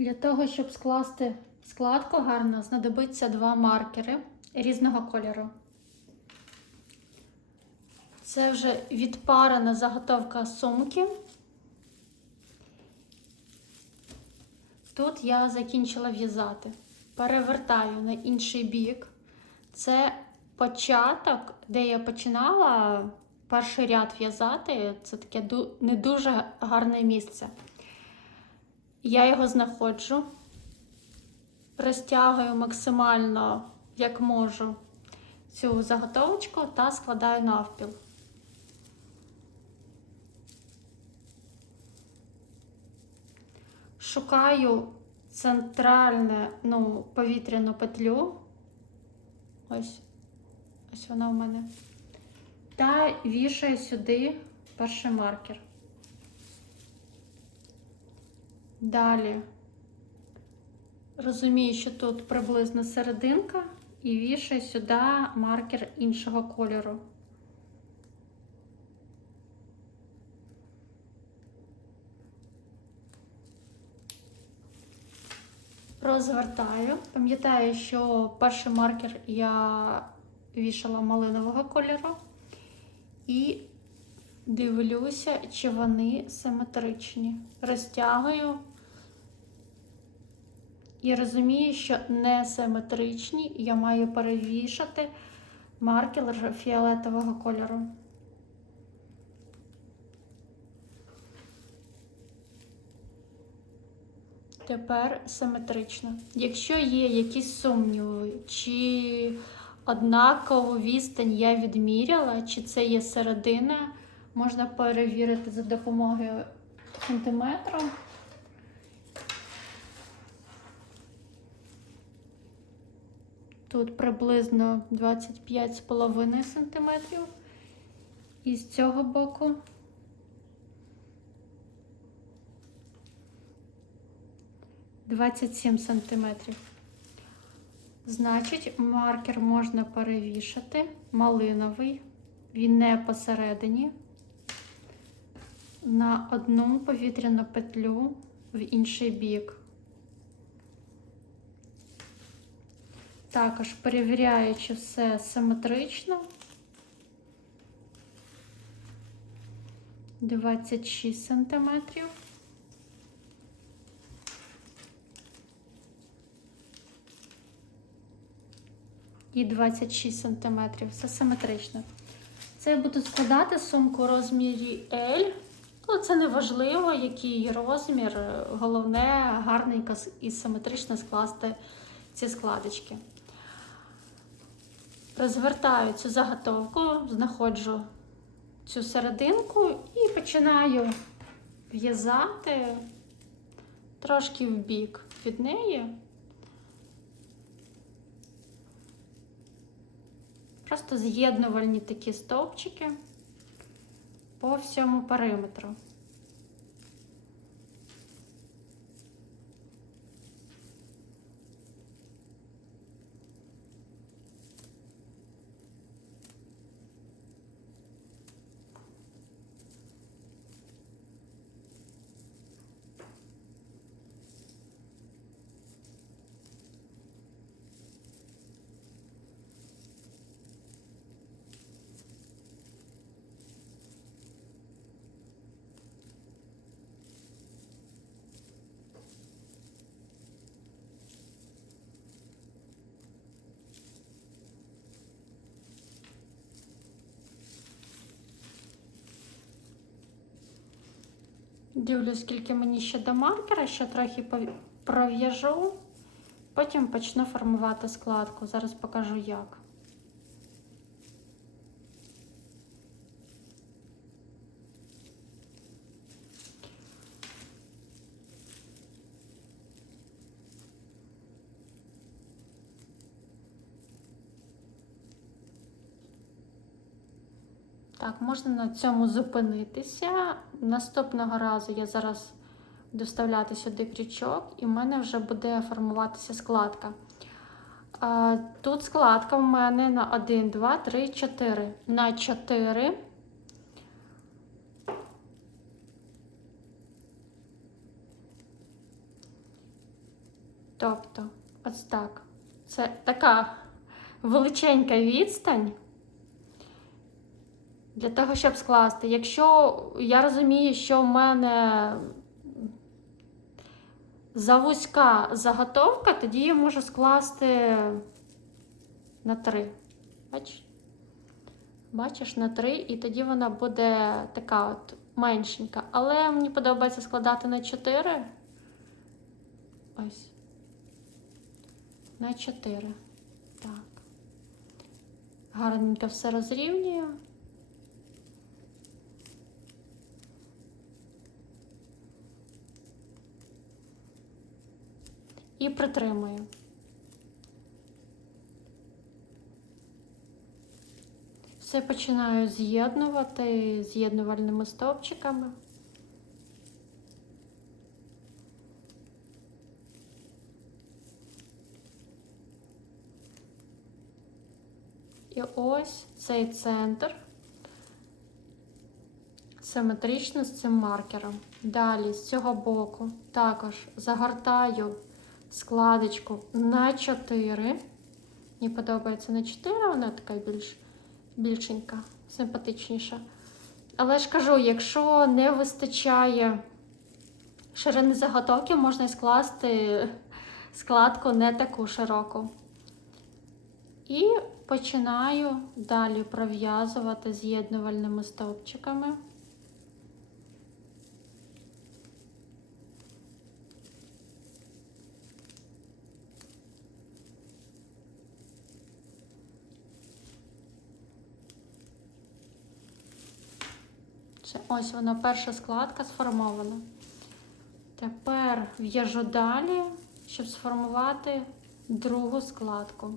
Для того, щоб скласти складку гарно, знадобиться два маркери різного кольору. Це вже відпарена заготовка сумки. Тут я закінчила в'язати. Перевертаю на інший бік. Це початок, де я починала перший ряд в'язати. Це таке не дуже гарне місце. Я його знаходжу, розтягую максимально, як можу, цю заготовочку та складаю навпіл. Шукаю центральне, ну, повітряну петлю. Ось, ось вона у мене. Та вішаю сюди перший маркер. Далі розумію, що тут приблизно серединка, і вішаю сюди маркер іншого кольору. Розвертаю. Пам'ятаю, що перший маркер я вішала малинового кольору. І дивлюся, чи вони симетричні. Розтягую і розумію, що не симетричні, я маю перевішати маркер фіолетового кольору. Тепер симетрично. Якщо є якісь сумніви, чи однакову відстань я відміряла, чи це є середина, можна перевірити за допомогою сантиметра. Тут приблизно 25,5 см. І з цього боку Двадцять сім сантиметрів. Значить, маркер можна перевішати, малиновий, він не посередині, на одну повітряну петлю в інший бік. Також перевіряючи все симетрично. 26 сантиметрів. І 26 сантиметрів. Все симетрично. Це я буду складати сумку у розмірі L. Ну, це не важливо, який розмір. Головне гарненько і симетрично скласти ці складочки. Розвертаю цю заготовку, знаходжу цю серединку і починаю в'язати трошки в бік від неї. Просто з'єднувальні такі стовпчики по всьому периметру. Дивлюсь, скільки мені ще до маркера, ще трохи пров'яжу, потім почну формувати складку. Зараз покажу як. Так, можна на цьому зупинитися. Наступного разу я зараз буду вставляти сюди крючок, і в мене вже буде формуватися складка. Тут складка в мене на 1, 2, 3, 4. На 4. Тобто, ось так. Це така величенька відстань для того, щоб скласти. Якщо я розумію, що в мене завузька заготовка, тоді я можу скласти на три. Бачиш? Бачиш, на три, і тоді вона буде така от меншенька. Але мені подобається складати на 4. Ось. На 4. Так. Гарненько все розрівнюю. І притримую. Все починаю з'єднувати з'єднувальними стовпчиками. І ось цей центр симетрично з цим маркером. Далі з цього боку також загортаю складочку на 4. Мені подобається на 4, вона така більш більшенька, симпатичніша. Але ж кажу, якщо не вистачає ширини заготовки, можна скласти складку не таку широку. І починаю далі пров'язувати з'єднувальними стовпчиками. Ось вона перша складка сформована. Тепер в'яжу далі, щоб сформувати другу складку.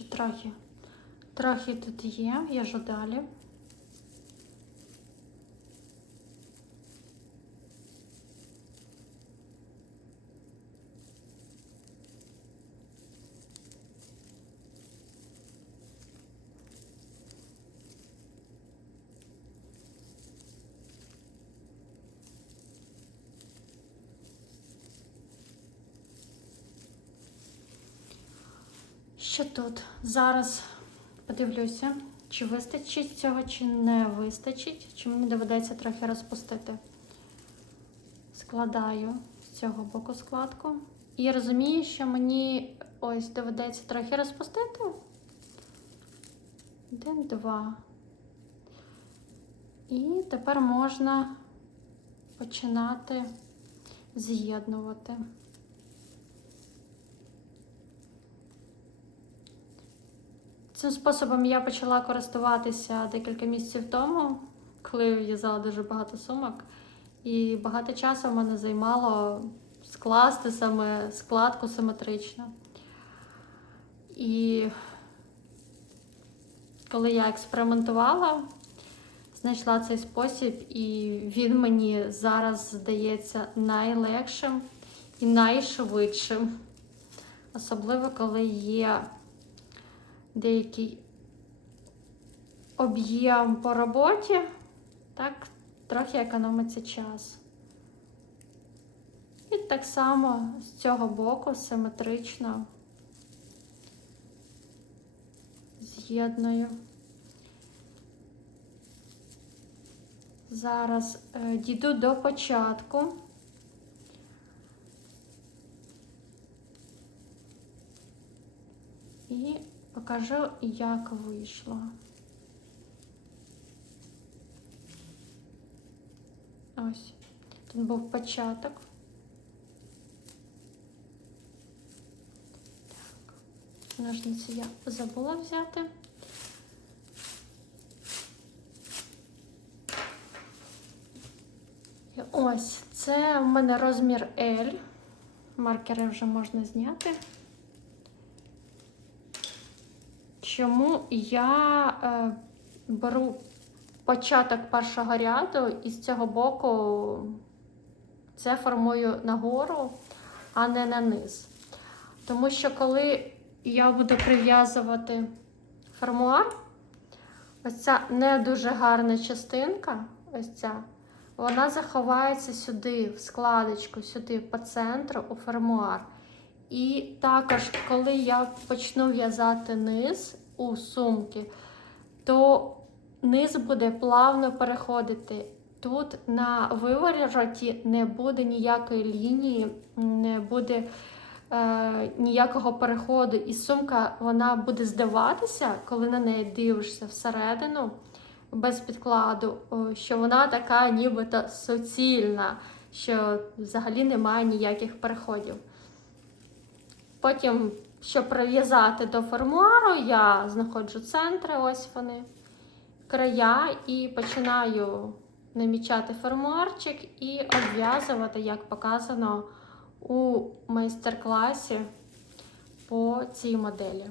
Так, ще трохи, трохи тут є, в'яжу далі. Що тут? Зараз подивлюся, чи вистачить цього, чи не вистачить, чи мені доведеться трохи розпустити. Складаю з цього боку складку. І розумію, що мені ось доведеться трохи розпустити. Один, два. І тепер можна починати з'єднувати. Цим способом я почала користуватися декілька місяців тому, коли в'язала дуже багато сумок. І багато часу в мене займало скласти саме складку симетрично. І коли я експериментувала, знайшла цей спосіб, і він мені зараз здається найлегшим і найшвидшим. Особливо, коли є деякий об'єм по роботі, так трохи економиться час. І так само з цього боку симетрично з'єдную. Зараз е, дійду до початку. І Покажу, як вийшло. Ось. Тут був початок. Так, ножниці я забула взяти. І ось, це в мене розмір L. Маркери вже можна зняти. Чому я е, беру початок першого ряду і з цього боку це формую нагору, а не на низ. Тому що коли я буду прив'язувати фермуар, ось ця не дуже гарна частинка, ось ця, вона заховається сюди, в складочку, сюди по центру у фермуар. І також, коли я почну в'язати низ у сумки, то низ буде плавно переходити. Тут на вивороті не буде ніякої лінії, не буде е, ніякого переходу. І сумка вона буде здаватися, коли на неї дивишся всередину без підкладу, що вона така нібито суцільна, що взагалі немає ніяких переходів. Потім, щоб прив'язати до формуару, я знаходжу центри, ось вони, края, і починаю намічати формуарчик і обв'язувати, як показано у майстер-класі по цій моделі.